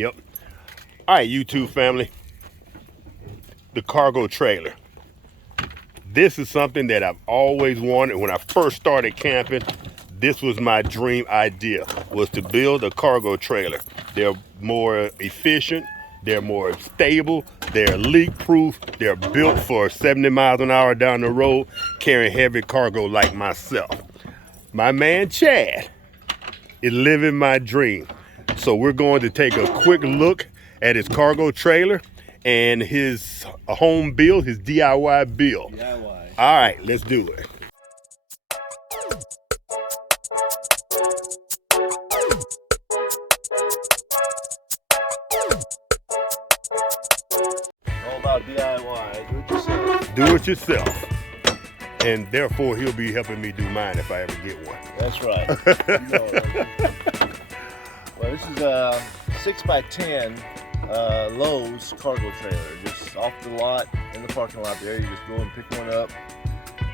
Yep. All right, YouTube family. The cargo trailer. This is something that I've always wanted. When I first started camping, this was my dream idea, was to build a cargo trailer. They're more efficient, they're more stable, they're leak proof, they're built for 70 miles an hour down the road, carrying heavy cargo like myself. My man Chad is living my dream. So we're going to take a quick look at his cargo trailer and his home build, his DIY build. DIY. All right, let's do it. All about DIY. Do it yourself. Do it yourself. And therefore, he'll be helping me do mine if I ever get one. That's right. Well, this is a 6x10 Lowe's cargo trailer. Just off the lot, in the parking lot there. You just go and pick one up.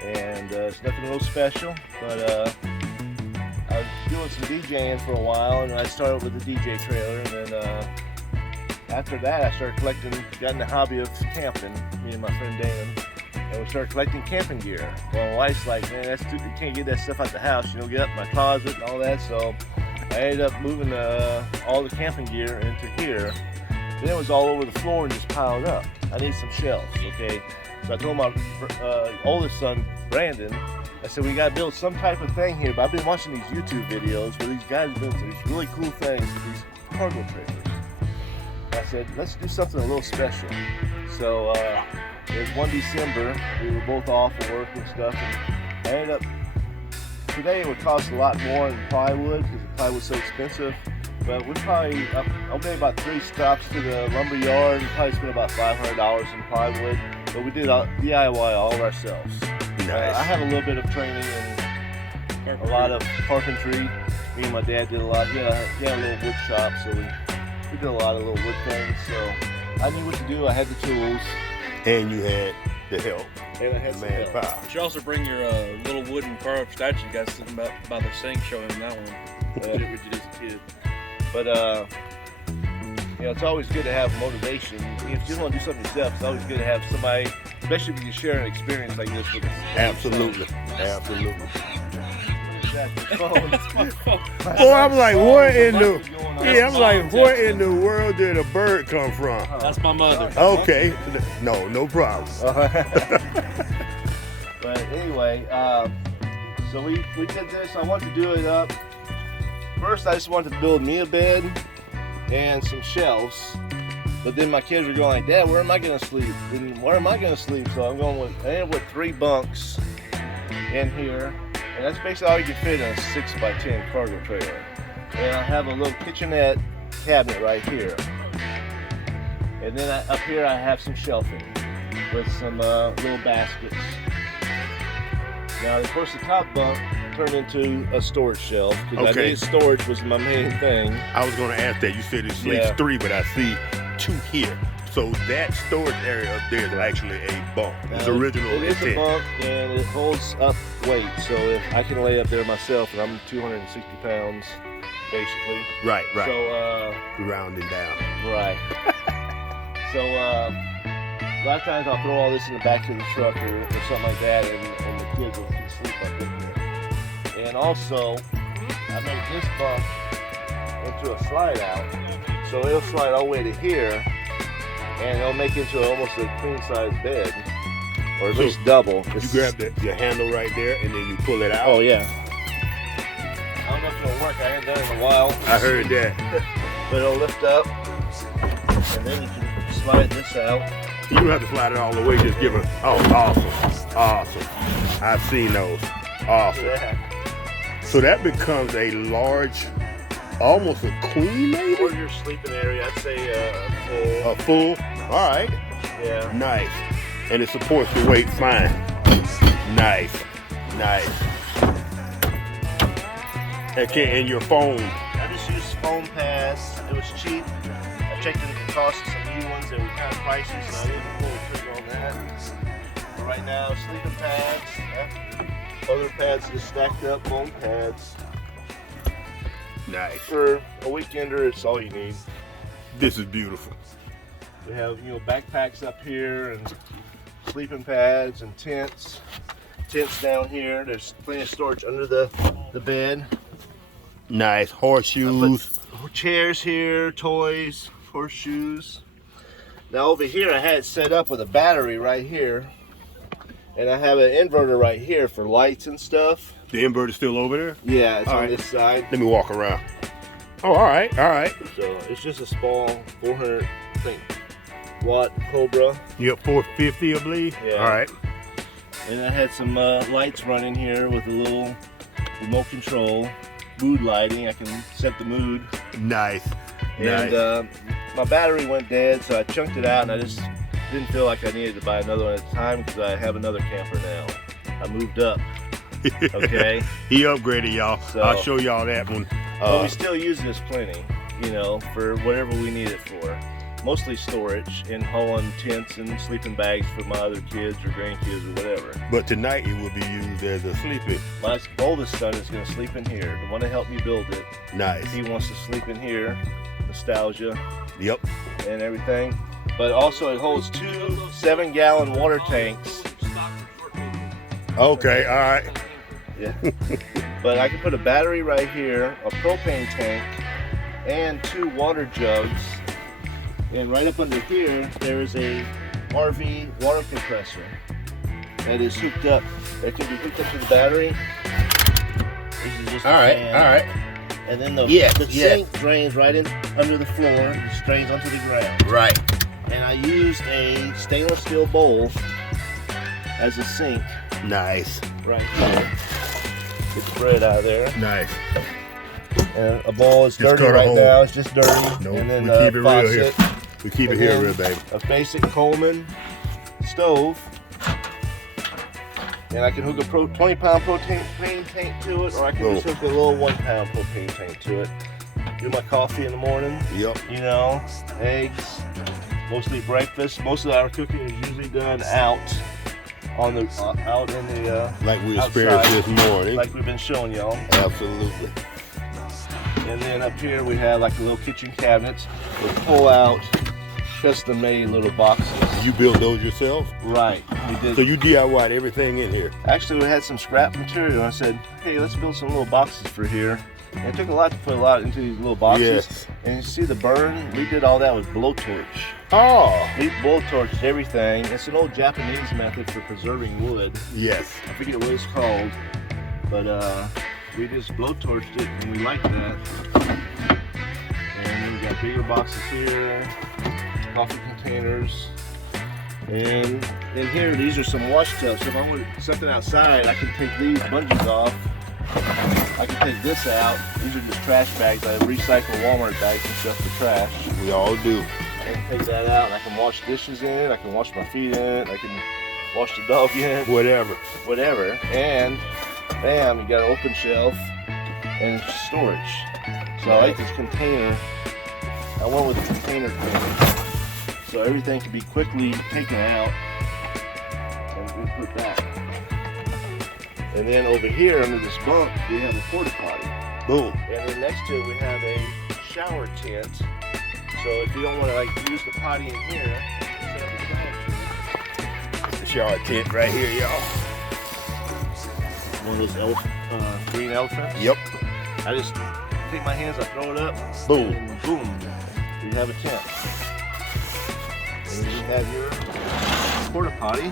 And it's nothing real special, but I was doing some DJing for a while, and I started with the DJ trailer, and then after that I started got in the hobby of camping, me and my friend Dan, and we started collecting camping gear. Well, my wife's like, man, you can't get that stuff out the house, get in my closet and all that, so I ended up moving all the camping gear into here. Then it was all over the floor and just piled up. I need some shelves, okay? So I told my oldest son, Brandon, I said, we gotta build some type of thing here, but I've been watching these YouTube videos where these guys build these really cool things with these cargo trailers. I said, let's do something a little special. So it was one December, we were both off of work and stuff, and I ended up, today it would cost a lot more than plywood, because the plywood's so expensive, but we probably, I'll make about 3 stops to the lumber yard and probably spent about $500 in plywood, but we did DIY all ourselves. Nice. I have a little bit of training and a lot of carpentry. Me and my dad did a lot. He had a little wood shop, so we did a lot of little wood things. So I knew what to do. I had the tools. And you had the help. And I had some help. Power. You should also bring your little wooden carved statue you guys sitting by the sink, show him that one. What you did as a kid. But it's always good to have motivation. If you don't want to do something yourself, it's always good to have somebody, especially if you can share an experience like this with us. Absolutely. Absolutely. Phone. Boy, I'm like, what in the world did a bird come from? That's my mother. Okay. No problem. But anyway, so we did this. I wanted to do it up. First, I just wanted to build me a bed and some shelves. But then my kids were going like, Dad, where am I going to sleep? And where am I going to sleep? So I ended up with 3 bunks in here. And that's basically all you can fit in a 6x10 cargo trailer. And I have a little kitchenette cabinet right here. And then up here I have some shelving with some little baskets. Now, of course, the top bunk turned into a storage shelf because I knew storage was my main thing. I was going to ask that. You said it sleeps 3, but I see 2 here. So that storage area up there is actually a bunk. It's original. It is a bunk, and it holds up weight. So if I can lay up there myself, and I'm 260 pounds, basically. Right. So rounding down. Right. So a lot of times I'll throw all this in the back of the truck or something like that, and the kids will sleep up in here. And also, I made this bunk into a slide out, so it'll slide all the way to here, and it'll make it into almost a queen size bed, or at least double. You grab the handle right there, and then you pull it out. Oh yeah. I don't know if it'll work. I haven't done it in a while. I heard that. But it'll lift up, and then you can slide this out. You don't have to slide it all the way. Just give it. Oh, awesome. I've seen those. Awesome. Yeah. So that becomes a large, almost a queen, maybe? For your sleeping area, I'd say A full? All right. Yeah. Nice. And it supports the weight fine. Nice. Okay, and your phone. I just used foam pads. It was cheap. I checked the cost of some new ones that were kind of pricey, so I didn't pull the trigger on that. But right now, sleeping pads, other pads just stacked up, foam pads. Nice. For a weekender, it's all you need. This is beautiful. We have, you know, backpacks up here and sleeping pads and tents. Tents down here. There's plenty of storage under the bed. Nice. Horseshoes. Chairs here, toys, horseshoes. Now over here I had it set up with a battery right here. And I have an inverter right here for lights and stuff. The inverter's still over there? Yeah, it's All on right. this side. Let me walk around. Oh, all right, all right. So it's just a small 400, I think, watt Cobra. You got 450, I believe? Yeah. All right. And I had some lights running here with a little remote control. Mood lighting, I can set the mood. Nice. And Nice. my battery went dead, so I chunked it out, and I just didn't feel like I needed to buy another one at the time because I have another camper now. I moved up. Okay. He upgraded, y'all. So- I'll show y'all that one. But we still use this plenty, you know, for whatever we need it for. Mostly storage and hauling tents and sleeping bags for my other kids or grandkids or whatever. But tonight it will be used as a sleeping. My oldest son is going to sleep in here. The one that helped me build it, Nice. he wants to sleep in here. Nostalgia Yep. and everything. But also it holds 2 7-gallon water tanks. Okay, all right. Yeah. But I can put a battery right here, a propane tank, and 2 water jugs. And right up under here, there is a RV water compressor that is hooked up. That can be hooked up to the battery. This is just a fan. right. And then the Yeah, the yeah. sink drains right in under the floor. It drains onto the ground. Right. And I used a stainless steel bowl as a sink Nice. right here. Get the bread out of there. Nice. And a bowl is Just dirty cut a right hole. now. It's just dirty. No, and then we keep it real here. faucet. We keep it And here then real, baby. A basic Coleman stove. And I can hook a 20-pound propane tank to it, or I can just hook a little 1-pound propane tank to it. Do my coffee in the morning, Yep. you know, eggs, mostly breakfast. Most of our cooking is usually done out on the out in the Like we outside, experienced this morning. like we've been showing y'all. Absolutely. And then up here we have like a little kitchen cabinets with pull-out, custom-made little boxes. You built those yourself? Right, we did. So you DIY'd everything in here? Actually, we had some scrap material. I said, hey, let's build some little boxes for here. And it took a lot to put a lot into these little boxes. Yes. And you see the burn? We did all that with blowtorch. Oh. We blowtorched everything. It's an old Japanese method for preserving wood. Yes. I forget what it's called, but we just blowtorched it, and we liked that. And we got bigger boxes here, coffee containers, and in here these are some wash tubs. So if I want something outside, I can take these bungees off. I can take this out. These are just trash bags. I recycle Walmart bags and stuff for trash. We all do. I can take that out, and I can wash dishes in it. I can wash my feet in it. I can wash the dog in it. Whatever. Whatever. And bam, you got an open shelf and storage. So I like this container. I went with a container thing. So everything can be quickly taken out and we put that. And then over here under this bunk, we have a porta potty. Boom. And then next to it, we have a shower tent. So if you don't want to like use the potty in here, set up a shower tent. The shower tent right here, y'all. One of those green elephants. Yep. I just take my hands, I throw it up, Boom. and boom, you have a tent. And you have your porta potty.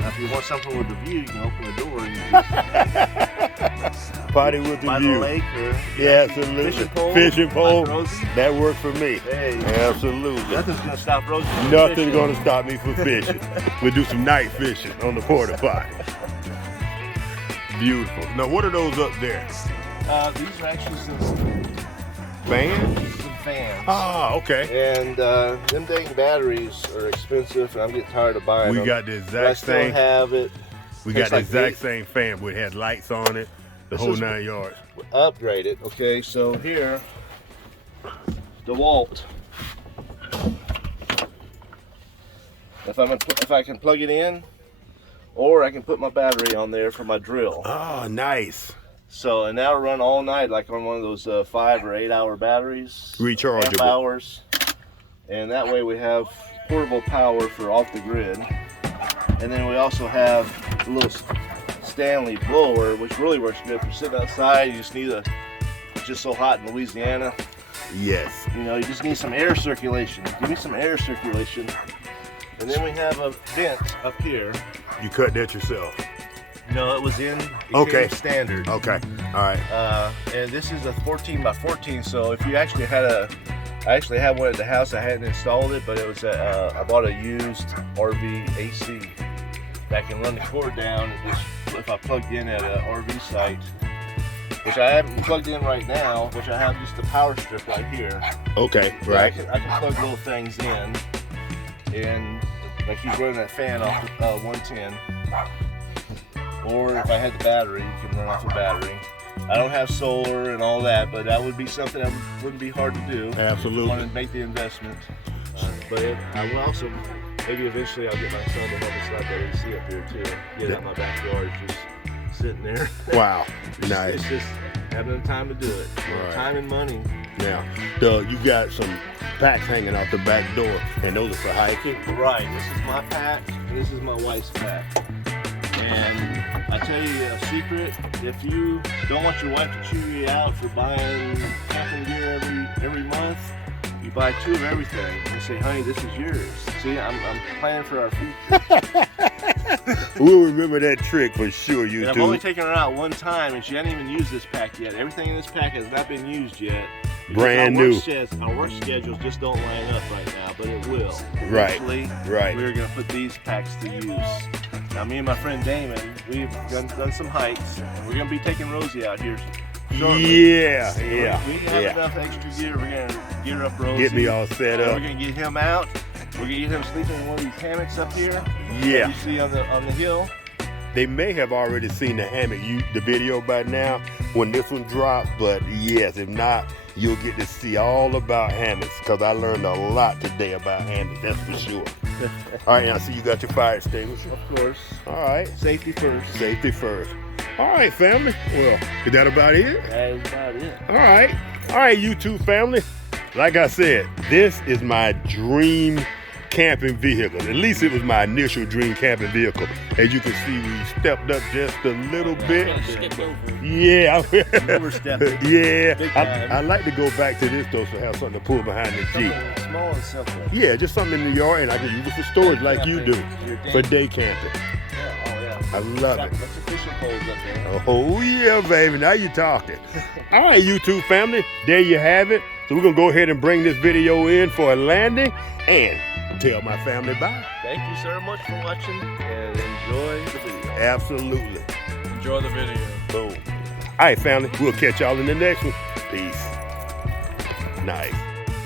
Now, if you want something with a view, you can open the door and you just Potty with the by view. the lake or Yeah, absolutely. fishing pole. Fishing pole. Like Rosie. That worked for me. Hey, Absolutely. nothing's gonna stop Rosie from Nothing's fishing. gonna stop me from fishing. We'll do some night fishing on the porta potty. Beautiful. Now, what are those up there? These are actually some Fans? fans. Ah, okay. And them dang batteries are expensive, and I'm getting tired of buying We them. got the But I exact still same. have it. We got tastes the like exact meat. same fan, but it had lights on it. The This whole is- 9 yards. Upgraded. Okay, so here, DeWalt. If I can plug it in, or I can put my battery on there for my drill. Oh, nice. So and that'll run all night, like on one of those 5 or 8 hour batteries. Rechargeable. Half hours. and that way we have portable power for off the grid. And then we also have a little Stanley blower, which really works good for sitting outside. You just need it's just so hot in Louisiana. Yes. You know, you just need some air circulation. Give me some air circulation. And then we have a vent up here. You cut that yourself? No, it Okay. came standard. Okay. All right. And this is a 14 by 14. So if you actually had I actually have one at the house. I hadn't installed it, but it was I bought a used RV AC that can run the cord down. If I plugged in at an RV site, which I haven't plugged in right now, which I have just the power strip right here. Okay. So Right. I can plug little things in, and like he's running that fan off 110. Or if I had the battery, you can run off the battery. I don't have solar and all that, but that would be something that wouldn't be hard to do. Absolutely. I want to make the investment. But I will also, maybe eventually I'll get my son to help me slide that AC up here too. Get it out my backyard, just sitting there. Wow. It's Nice. just having the time to do it. Right. Time and money. Now, you got some packs hanging out the back door, and those are for hiking. Right, this is my pack, and this is my wife's pack. And I tell you a secret, if you don't want your wife to chew you out for buying camping gear every month, you buy 2 of everything and say, honey, this is yours. See, I'm planning for our future. We'll remember that trick for sure, And I've only YouTube. taken her out one time, and she hadn't even used this pack yet. Everything in this pack has not been used yet. because Brand our new. Our work schedules just don't line up right now, but it will. Right, Eventually, right. we're going to put these packs to use. Now, me and my friend Damon, we've done some hikes. We're going to be taking Rosie out here shortly. Yeah, So yeah, We have yeah. enough extra gear. We're going to gear up Rosie. Get me all set We're up. going to get him out. We're going to get him sleeping in one of these hammocks up here. Yeah. You see on the hill. They may have already seen the hammock, the video by now when this one drops, but yes, if not, you'll get to see all about hammocks because I learned a lot today about hammocks, that's for sure. All right, now see you got your fire extinguisher. Of course. All right, Safety first. safety first. All right, family. Well, is that about it? That is about it. All right, YouTube family. Like I said, this is my dream camping vehicle. At least it was my initial dream camping vehicle. As you can see, we stepped up just a little bit. Skip over. Yeah, Overstepping. yeah. Big time. I like to go back to this though, so have something to pull behind the Jeep. Something small and simple. Yeah, just something in the yard, and I can use it for storage like you do, for day camping. Yeah, oh yeah. I love it. Bunch of fishing poles up there. Oh yeah, baby, now you're talking. All right, YouTube family, there you have it. So we're gonna go ahead and bring this video in for a landing and tell my family bye. Thank you so much for watching and enjoy the video. Absolutely. Enjoy the video. Boom. All right, family, we'll catch y'all in the next one. Peace. Nice.